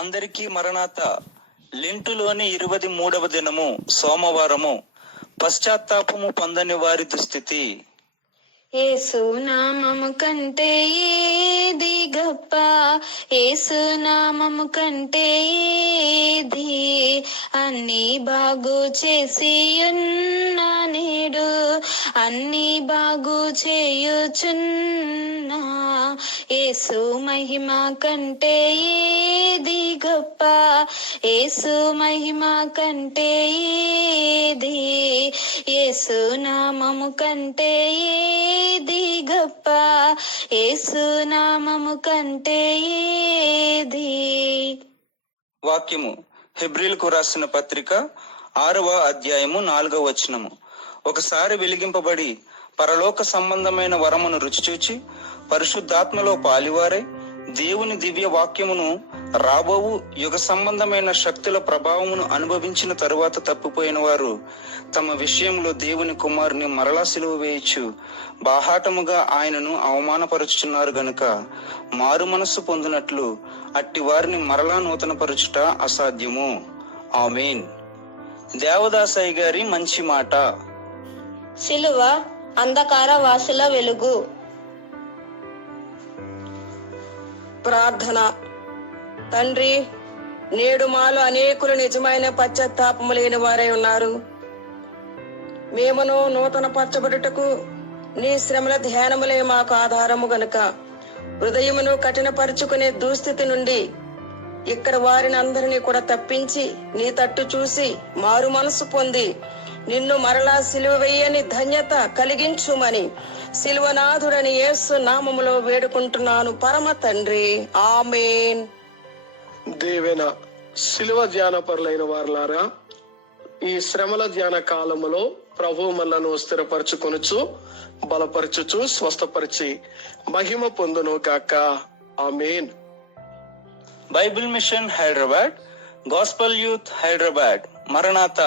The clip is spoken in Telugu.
అందరికీ మరణాత. లెంటులోని 23వ దినము సోమవారము. పశ్చాత్తాపము పొందని వారి దుస్థితి. యేసు నామము కంటే ఏది గొప్ప, యేసు నామము కంటే ఏది, అన్ని బాగు చేసి ఉన్న నేడు, అన్ని బాగు చేయుచున్నా. యేసు మహిమ కంటే ఏది గొప్ప, యేసు మహిమ కంటే ఏది, యేసు నామము కంటే ఏది గొప్ప, యేసు నామము కంటే ఏది. వాక్యము హెబ్రీలకు రాసిన పత్రిక 6వ అధ్యాయము 4వ వచనము. ఒకసారి వెలిగింపబడి పరలోక సంబంధమైన వరమును రుచిచూచి పరిశుద్ధాత్మలో పాలివారై దేవుని దివ్య వాక్యమును రాబోవు యుగ సంబంధమైన శక్తుల ప్రభావమును అనుభవించిన తరువాత తప్పిపోయిన వారు తమ విషయంలో దేవుని కుమారుని మరలా సిలువ వేయచ్చు బాహాటముగా ఆయనను అవమానపరుచుచున్నారు గనుక మారు మనస్సు పొందినట్లు అట్టి వారిని మరలా నూతనపరచుట అసాధ్యము. ఆమేన్. దేవదాసయ్య గారి మంచి మాట. సిలువ అంధకార వాసుల వెలుగు. ప్రార్థన. తండ్రి, నేడు మాలో అనేకులు నిజమైన పశ్చాత్తాపము లేని వారై ఉన్నారు. మేమును నూతన పరచబడుటకు నీ శ్రమల ధ్యానములే మాకు ఆధారము గనుక హృదయమును కఠినపరుచుకునే దుస్థితి నుండి ఇక్కడ వారిని అందరినీ కూడా తప్పించి నీ తట్టు చూసి మారు మనసు పొంది నిన్ను మరలా సిలువ వేయని ధన్యత కలిగించుమని సిలువనాథుడని యేసు నామములో వేడుకుంటున్నాను పరమ తండ్రి. ఆమేన్. దేవేన శిలువ ధ్యాన పరులైన వారులారా, ఈ శ్రమల ధ్యాన కాలములో ప్రభు మనలను స్థిరపరచుకొనుచు బలపరచుచు స్వస్థపరిచి మహిమ పొందును గాక. ఆమేన్. Bible mission Hyderabad, gospel youth Hyderabad. మరణాత.